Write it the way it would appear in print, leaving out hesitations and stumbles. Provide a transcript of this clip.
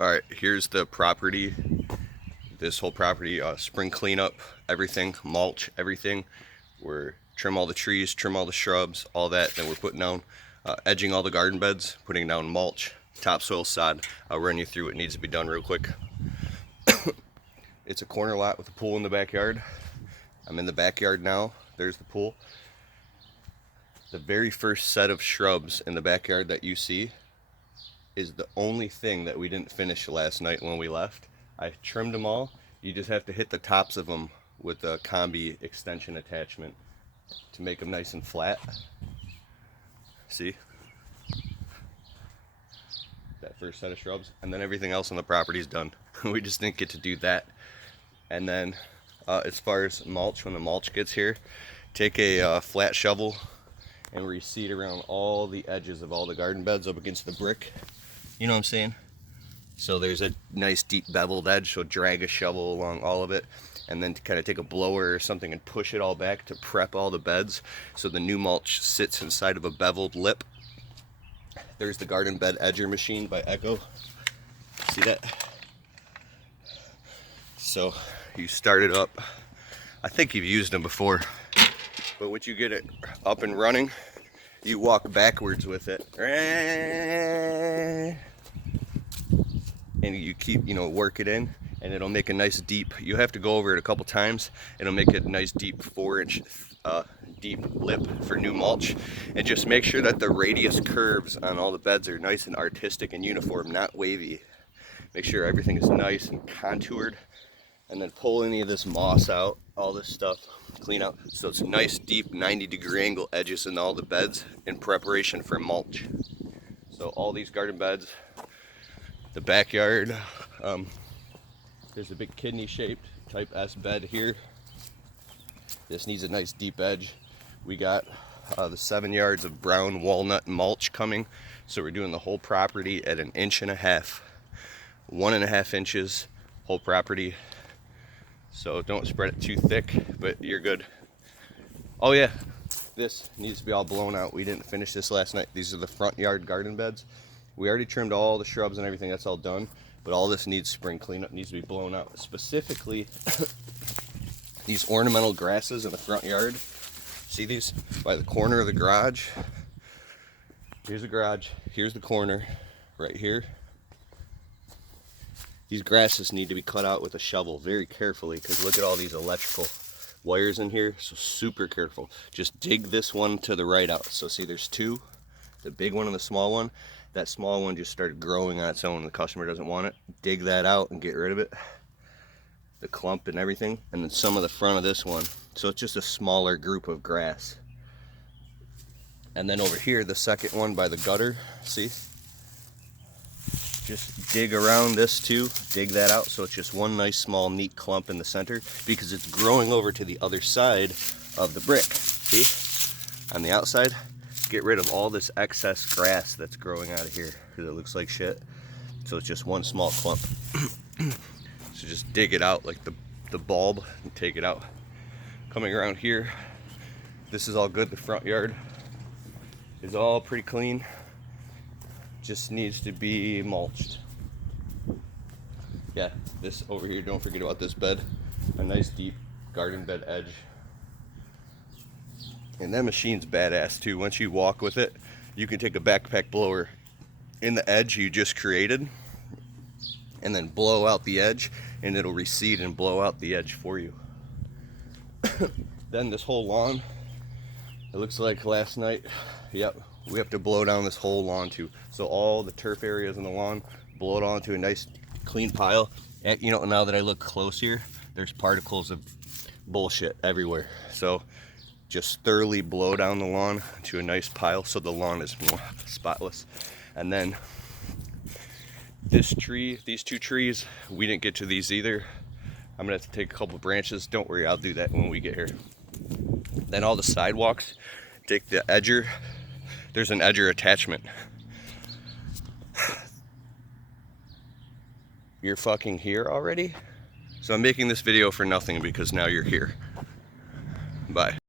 Alright, here's the property. This whole property, spring cleanup, everything, mulch, everything. We're trim all the trees, trim all the shrubs, all that. Then we're putting down, edging all the garden beds, putting down mulch, topsoil, sod. I'll run you through what needs to be done real quick. It's a corner lot with a pool in the backyard. I'm in the backyard now. There's the pool. The very first set of shrubs in the backyard that you see is the only thing that we didn't finish last night when we left. I trimmed them all. You just have to hit the tops of them with a combi extension attachment to make them nice and flat. See? That first set of shrubs. And then everything else on the property is done. We just didn't get to do that. And then as far as mulch, when the mulch gets here, take a flat shovel and reseed around all the edges of all the garden beds up against the brick. You know what I'm saying? So there's a nice deep beveled edge, so drag a shovel along all of it, and then kind of take a blower or something and push it all back to prep all the beds so the new mulch sits inside of a beveled lip. There's the garden bed edger machine by Echo. See that? So you start it up. I think you've used them before, but once you get it up and running, you walk backwards with it. And you keep, work it in, and it'll make a nice deep, you have to go over it a couple times, it'll make a nice deep 4-inch deep lip for new mulch. And just make sure that the radius curves on all the beds are nice and artistic and uniform, not wavy. Make sure everything is nice and contoured, and then pull any of this moss out, all this stuff, clean out, so it's nice deep 90-degree angle edges in all the beds in preparation for mulch. So all these garden beds, the backyard, there's a big kidney shaped type S bed here. This needs a nice deep edge. We got the 7 yards of brown walnut mulch coming, so we're doing the whole property at 1.5 inches, 1.5 inches whole property. So don't spread it too thick, but you're good. Oh yeah, this needs to be all blown out. We didn't finish this last night. These are the front yard garden beds. We already trimmed all the shrubs and everything, that's all done, but all this needs spring cleanup, needs to be blown out. Specifically, these ornamental grasses in the front yard. See these? By the corner of the garage. Here's the garage, here's the corner, right here. These grasses need to be cut out with a shovel very carefully, because look at all these electrical wires in here, so super careful. Just dig this one to the right out. So see, there's two, the big one and the small one. That small one just started growing on its own. The customer doesn't want it. Dig that out and get rid of it. The clump and everything. And then some of the front of this one. So it's just a smaller group of grass. And then over here, the second one by the gutter, see? Just dig around this too. Dig that out so it's just one nice small neat clump in the center, because it's growing over to the other side of the brick. See? On the outside. Get rid of all this excess grass that's growing out of here, because it looks like shit. So it's just one small clump. So just dig it out like the bulb and take it out. Coming around here, this is all good. The front yard is all pretty clean. Just needs to be mulched. Yeah, this over here, don't forget about this bed. A nice deep garden bed edge. And that machine's badass too. Once you walk with it, you can take a backpack blower in the edge you just created and then blow out the edge, and it'll reseed and blow out the edge for you. Then this whole lawn, it looks like last night, yep, we have to blow down this whole lawn too. So all the turf areas in the lawn, blow it onto a nice clean pile. Now that I look close here, there's particles of bullshit everywhere. So just thoroughly blow down the lawn to a nice pile so the lawn is spotless. And then this tree, these two trees, we didn't get to these either. I'm gonna have to take a couple branches. Don't worry, I'll do that when we get here. Then all the sidewalks, take the edger. There's an edger attachment. You're fucking here already? So I'm making this video for nothing because now you're here. Bye.